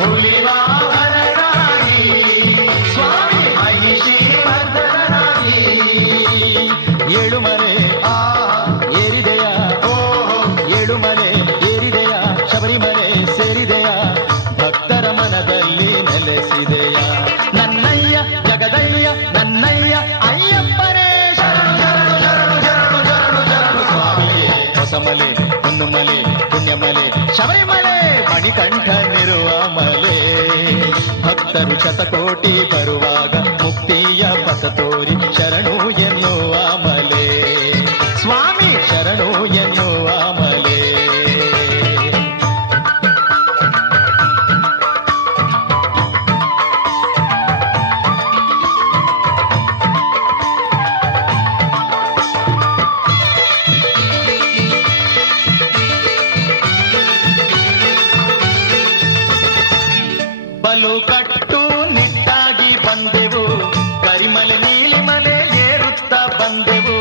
ಹುಲಿ ವಾಹನನಾಗಿ ಸ್ವಾಮಿ ಮಹಿಷಿ ಮರ್ಧನನಾಗಿ ಏಳುಮಲೆ ಏರಿದೆಯ ಏಳುಮಲೆ ಏರಿದೆಯ ಶಬರಿಮಲೆ ಸೇರಿದೆಯ ಭಕ್ತರ ಮನದಲ್ಲಿ ನೆಲೆಸಿದೆಯ ನನ್ನಯ್ಯ ಜಗದಯ್ಯ ನನ್ನಯ್ಯ ಅಯ್ಯಪ್ಪನೇ ಶರಣು ಶರಣು ಶರಣು ಶರಣು ಶರಣು ಶರಣು ಸ್ವಾಮಿಯೇ ಹೊಸಮಲೆ ಹೊನ್ನುಮಲೆ ಪುಣ್ಯಮಲೆ ಶಬರಿಮಲೆ ಮಣಿಕಂಠನಿರುವ ಮಲೆ ಭಕ್ತರು ಶತಕೋಟಿ ಬರುವಾಗ ಮುಕ್ತಿಯ ಪಥ ತೋರಿ ಶರಣು ಎನ್ನುವ ಮಲೆ ಸ್ವಾಮಿ ಶರಣು ಎನ್ನುವ ಮಲೆ ಬಲು ಕಟ್ಟು ನಿಟ್ಟಾಗಿ ಬಂದೆವು ಕರಿಮಲೆ ನೀಲಿಮಲೆ ಏರುತ್ತಾ ಬಂದೆವು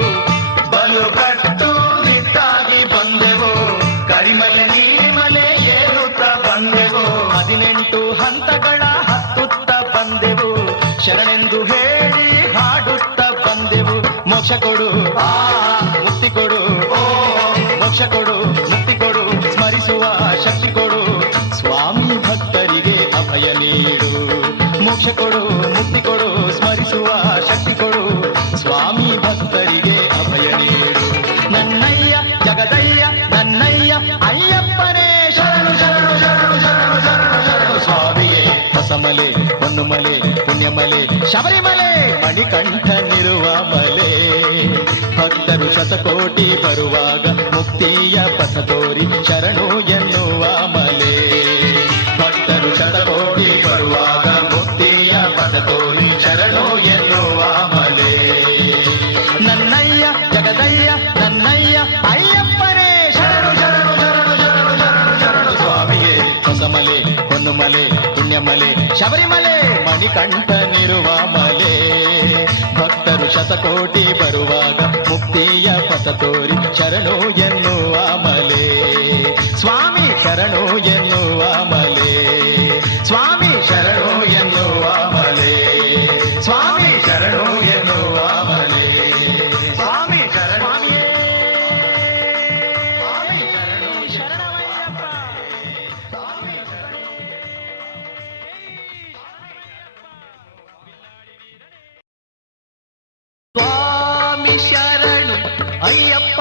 ಬಲು ಕಟ್ಟು ನಿಟ್ಟಾಗಿ ಬಂದೆವು ಕರಿಮಲೆ ನೀಲಿಮಲೆ ಏರುತ್ತಾ ಬಂದೆವು 18 ಹಂತಗಳ ಹತ್ತುತ್ತಾ ಬಂದೆವು ಶರಣೆಂದು ಹೇಳಿ ಹಾಡುತ್ತಾ ಬಂದೆವು ಮೋಕ್ಷ ಕೊಡು ಮುಕ್ತಿ ಕೊಡು ಮೋಕ್ಷ ಕೊಡು ಮುಕ್ತಿ ಕೊಡು ಸ್ಮರಿಸುವ ಶಕ್ತಿ ಕೊಡು ಸ್ವಾಮಿ ಭಕ್ತರಿಗೆ ಅಭಯ ನೀಡು ಮೋಕ್ಷ ಕೊಡು ಮುಕ್ತಿ ಕೊಡು ಸ್ಮರಿಸುವ ಶಕ್ತಿ ಕೊಡು ಸ್ವಾಮಿ ಭಕ್ತರಿಗೆ ಅಭಯ ನೀಡು ನನ್ನಯ್ಯ ಜಗದಯ್ಯ ನನ್ನಯ್ಯ ಅಯ್ಯಪ್ಪನೇ ಶರಣು ಶರಣು ಶರಣು ಶರಣು ಶರಣು ಶರಣು ಸ್ವಾಮಿಯೇ ಹೊಸಮಲೆ ಹೊನ್ನುಮಲೆ ಪುಣ್ಯಮಲೆ ಶಬರಿಮಲೆ ಮಣಿಕಂಠನಿರುವ ಮಲೆ ಭಕ್ತರು ಶತ ಶತಕೋಟಿ ಬರುವಾಗ ಮುಕ್ತಿಯ ಪಥ ತೋರಿ ಶರಣು ಎನ್ನುವ ಮಲೆ. ಭಕ್ತರು ಶತಕೋಟಿ ಬರುವಾಗ ಮುಕ್ತಿಯ ಪಥ ತೋರಿ ಶರಣು ಎನ್ನುವ ಮಲೆ. ನನ್ನಯ್ಯ ಜಗದಯ್ಯ ನನ್ನಯ್ಯ ಅಯ್ಯಪ್ಪನೇ ಶರಣು ಶರಣು ಶರಣು ಶರಣು ಶರಣು ಶರಣು ಸ್ವಾಮಿಯೇ. ಹೊಸಮಲೆ ಹೊನ್ನುಮಲೆ ಪುಣ್ಯಮಲೆ ಶಬರಿಮಲೆ ಮಣಿಕಂಠನಿರುವ ಮಲೆ. ಭಕ್ತರು ಶತಕೋಟಿ ಬರುವಾಗ ಮುಕ್ತಿಯ ಪಥ ತೋರಿ ಶರಣು ಎನ್ನುವ ಮಲೆ. ಸ್ವಾಮಿ ಶರಣು ಎನ್ನುವ ಮಲೆ. ಸ್ವಾಮಿ ಶರಣು ಎನ್ನುವ ಮಲೆ. ಸ್ವಾಮಿ ಶರಣು ಎನ್ನುವ ಮಲೆ. ಸ್ವಾಮಿ ಶರಣು ಸ್ವಾಮಿ ಶರಣು ಶರಣವಯ್ಯಪ್ಪ. ಸ್ವಾಮಿ ಸ್ವಾಮಿ ಶರಣು ಅಯ್ಯಪ್ಪ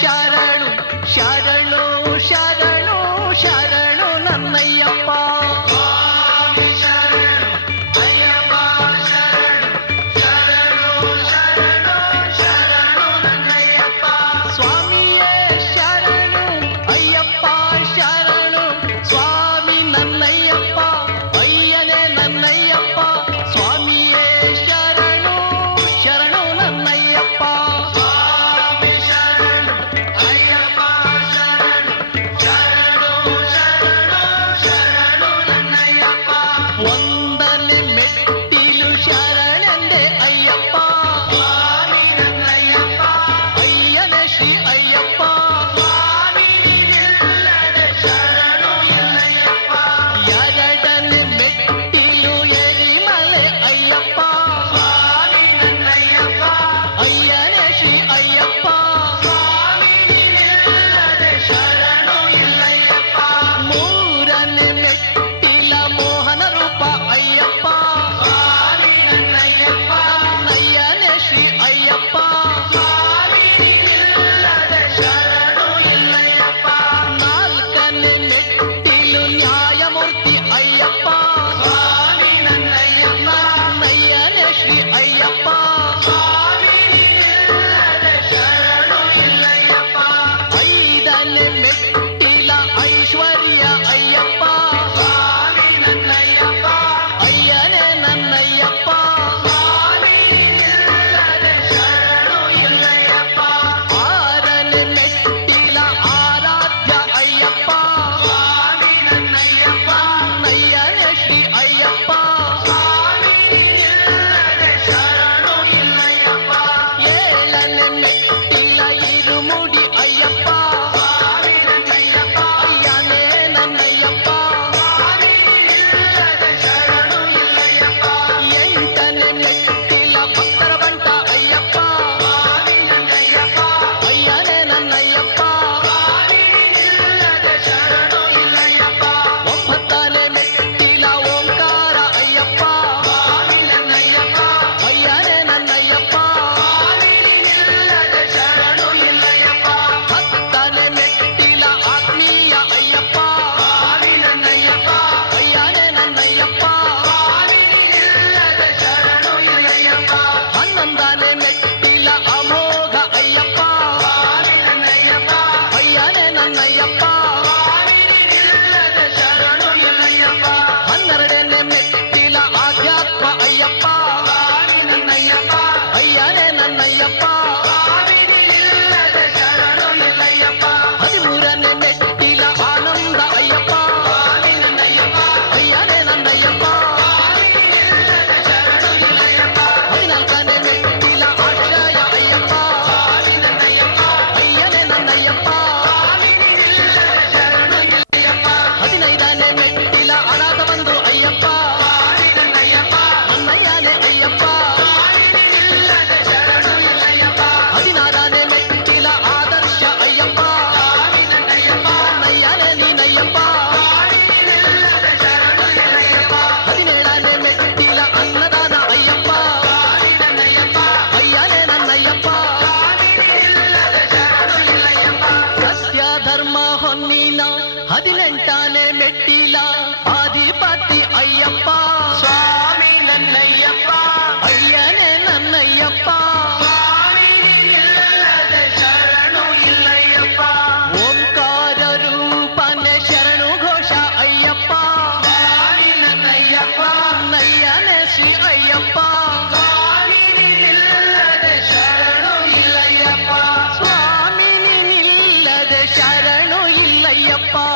ಶರಣು ಶರಣು ಶರಣು ಶರಣು ನನ್ನಯ್ಯಪ್ಪ. ಸ್ವಾಮಿ ಶರಣು ಅಯ್ಯಪ್ಪ ಶರಣು ಶರಣು ಶರಣು ಶರಣು ನನ್ನಯ್ಯಪ್ಪ. ಸ್ವಾಮಿಯೇ ಶರಣು ಅಯ್ಯಪ್ಪ ಶರಣು ಸ್ವಾಮಿ ನನ್ನಯ್ಯಪ್ಪ. ಅಯ್ಯನೇ ನನ್ನಯ್ಯಪ್ಪ ಸ್ವಾಮಿಯೇ ಶರಣು ಶರಣು ನನ್ನಯ್ಯಪ್ಪ. ಸ್ವಾಮಿ ಶರಣು ಅಯ್ಯಪ್ಪ ಶರಣು ಶರಣು ಶರಣು ಶರಣು ನನ್ನಯ್ಯಪ್ಪ. ಒಂದನೇ ಮೆಟ್ಟಿಲು ಶರಣೆಂದೆ ಅಯ್ಯಪ್ಪ. ಸ್ವಾಮಿ ನನ್ನಯ್ಯಪ್ಪ. ಅಯ್ಯನೇ ಶ್ರೀ ಅಯ್ಯಪ್ಪ. ಸ್ವಾಮಿ ನೀನಿಲ್ಲದೆ ಶರಣು ಎನ್ನಯ್ಯಪ್ಪ. ಎರಡನೇ ಮೆಟ್ಟಿಲು ಎರಿಮಲೆ ಅಯ್ಯಪ್ಪ. ಸ್ವಾಮಿ ನನ್ನಯ್ಯಪ್ಪ. ಅಯ್ಯನೇ ಶ್ರೀ ಅಯ್ಯಪ್ಪ. ಸ್ವಾಮಿ ನೀನಿಲ್ಲದೆ ಶರಣು ಎನ್ನಯ್ಯಪ್ಪ. ಮೂರನೇ ಮೆಟ್ಟಿಲ ಮೋಹನ ರೂಪ ಅಯ್ಯಪ್ಪ. ಸ್ವಾಮಿ ನನ್ನಯ್ಯಪ್ಪ. ಅಯ್ಯನೇ ಶ್ರೀ ಅಯ್ಯಪ್ಪ. ಸ್ವಾಮಿ ನೀನಿಲ್ಲದೆ ಶರಣು ಎನ್ನಯ್ಯಪ್ಪ. ನಾಲ್ಕನೇ ಮೆಟ್ಟಿಲು ನ್ಯಾಯಮೂರ್ತಿ ಅಯ್ಯಪ್ಪ. ಸ್ವಾಮಿ ನನ್ನಯ್ಯಪ್ಪ. ಅಯ್ಯನೇ ಶ್ರೀ ಅಯ್ಯಪ್ಪ. ಸ್ವಾಮಿ ನೀನಿಲ್ಲದೆ ಶರಣು ಎನ್ನಯ್ಯಪ್ಪ. ಐದನೇ ಮೆಟ್ಟಿಲ ಐಶ್ವರ್ಯ ಅಯ್ಯಪ್ಪ. ಸ್ವಾಮಿ ನನ್ನಯ್ಯಪ್ಪ. ಅಯ್ಯನೇ ನನ್ನಯ್ಯಪ್ಪ. ಸ್ವಾಮಿ ನೀನಿಲ್ಲದೆ ಶರಣು ಎನ್ನಯ್ಯಪ್ಪ. ಆರನೇ ಮೆಟ್ಟಿಲ ಆರಾಧ್ಯ ಅಯ್ಯಪ್ಪ. ಸ್ವಾಮಿ ನನ್ನಯ್ಯಪ್ಪ. ಅಯ್ಯನೇ ಶ್ರೀ ಅಯ್ಯಪ್ಪ. ಸ್ವಾಮಿ ನೀನಿಲ್ಲದೆ ಶರಣು ಎನ್ನಯ್ಯಪ್ಪ. ಏಳನೇ ಮೆಟ್ಟಿಲ ಇರುಮುಡಿ ಅಯ್ಯಪ್ಪ. ಸ್ವಾಮಿ ನನ್ನಯ್ಯಪ್ಪ. ಅಯ್ಯನೇ ನನ್ನಯ್ಯಪ್ಪ. ಸ್ವಾಮಿ ನೀನಿಲ್ಲದೆ ಶರಣು ಎನ್ನಯ್ಯಪ್ಪ. ಎಂಟನೇ ಮೆಟ್ಟಿಲ ಭಕ್ತರ ಬಂಟ ಅಯ್ಯಪ್ಪ. ಸ್ವಾಮಿ ನನ್ನಯ್ಯಪ್ಪ. ಅಯ್ಯನೇ ನನ್ನಯ್ಯಪ್ಪ. ಸ್ವಾಮಿ ನೀನಿಲ್ಲದೆ ಶರಣು ಎನ್ನಯ್ಯಪ್ಪ. ಒಂಬತ್ತನೇ ಮೆಟ್ಟಿಲ ಓಂಕಾರ ಅಯ್ಯಪ್ಪ. ಸ್ವಾಮಿ ನನ್ನಯ್ಯಪ್ಪ. ಅಯ್ಯನೇ ನನ್ನಯ್ಯಪ್ಪ. ಸ್ವಾಮಿ ನೀನಿಲ್ಲದೆ ಶರಣು ಎನ್ನಯ್ಯಪ್ಪ. ಹತ್ತನೇ ಮೆಟ್ಟಿಲ ಆತ್ಮೀಯ ಅಯ್ಯಪ್ಪ. ಸ್ವಾಮಿ ನನ್ನಯ್ಯಪ್ಪ. ಅಯ್ಯನೇ ನನ್ನಯ್ಯಪ್ಪ. ಸ್ವಾಮಿ ನೀನಿಲ್ಲದೆ ಶರಣು ಎನ್ನಯ್ಯಪ್ಪ. ಹನ್ನೊಂದನೇ ಮೆಟ್ಟಿಲ ಅಮೋಘ ಅಯ್ಯಪ್ಪ. ಸ್ವಾಮಿ ನನ್ನಯ್ಯಪ್ಪ. ಅಯ್ಯನೇ ನನ್ನಯ್ಯಪ್ಪ. ಸ್ವಾಮಿ ನೀನಿಲ್ಲದೆ ಶರಣು ಎನ್ನಯ್ಯಪ್ಪ. ಹನ್ನೆರಡನೇ ಮೆಟ್ಟಿಲ ಆಧ್ಯಾತ್ಮ ಅಯ್ಯಪ್ಪ. ಸ್ವಾಮಿ ನನ್ನಯ್ಯಪ್ಪ. ಅಯ್ಯನೇ ನನ್ನಯ್ಯಪ್ಪ. ಸ್ವಾಮಿ ನೀನಿಲ್ಲದೆ ಶರಣು ಎನ್ನಯ್ಯಪ್ಪ. ಹದಿಮೂರನೇ ಮೆಟ್ಟಿಲ ಆನಂದ ಅಯ್ಯಪ್ಪ. ಸ್ವಾಮಿ ನನ್ನಯ್ಯಪ್ಪ. ಅಯ್ಯನೇ ನನ್ನಯ್ಯಪ್ಪ. ಸ್ವಾಮಿ ನೀನಿಲ್ಲದೆ ಶರಣು ಎನ್ನಯ್ಯಪ್ಪ. ಹದಿನಾಲ್ಕನೇ ಮೆಟ್ಟಿಲ ಆಶ್ರಯ ಅಯ್ಯಪ್ಪ. ಸ್ವಾಮಿ ನನ್ನಯ್ಯಪ್ಪ. ಅಯ್ಯನೇ ನನ್ನಯ್ಯಪ್ಪ. ಸ್ವಾಮಿ ನೀನಿಲ್ಲದೆ ಶರಣು ಎನ್ನಯ್ಯಪ್ಪ. ಹದಿನೈದನೇ ಮೆಟ್ಟಿಲ ಅನಾಥ ಬಂಧು ಅಯ್ಯಪ್ಪ. ಸ್ವಾಮಿ ನನ್ನಯ್ಯಪ್ಪ. ನನ್ನಯ್ಯನೇ ಅಯ್ಯಪ್ಪ. ಸ್ವಾಮಿ ನೀನಿಲ್ಲದೆ ಶರಣು ಎನ್ನಯ್ಯಪ್ಪ. ಹದಿನಾರನೇ ಮೆಟ್ಟಿಲ ಆದರ್ಶ ಅಯ್ಯಪ್ಪ. ಸ್ವಾಮಿ ನನ್ನಯ್ಯಪ್ಪ. ನಯ್ಯನೇ ನೀನಯ್ಯಪ್ಪ. ಸ್ವಾಮಿ ನೀನಿಲ್ಲದೆ ಶರಣು ಎನ್ನಯ್ಯಪ್ಪ. ಹದಿನೇಳನೇ ಮೆಟ್ಟಿಲ ಅನ್ನದಾನ ಅಯ್ಯಪ್ಪ. ಸ್ವಾಮಿ ನನ್ನಯ್ಯಪ್ಪ. ಅಯ್ಯನೇ ನನ್ನಯ್ಯಪ್ಪ. ಸ್ವಾಮಿ ನೀನಿಲ್ಲದೆ ಶರಣು ಎನ್ನಯ್ಯಪ್ಪ. ಸತ್ಯ ಧರ್ಮ ಹೊನ್ನಿನ 18ನೇ ಮೆಟ್ಟಿಲ ಆದಿಪತಿ ಅಯ್ಯಪ್ಪ. ಸ್ವಾಮಿ ನನ್ನಯ್ಯಪ್ಪ. ಅಯ್ಯನೇ ನನ್ನಯ್ಯಪ್ಪ. ಸ್ವಾಮಿ ನೀನಿಲ್ಲದೆ ಶರಣು ಶರಣಯ್ಯಪ್ಪ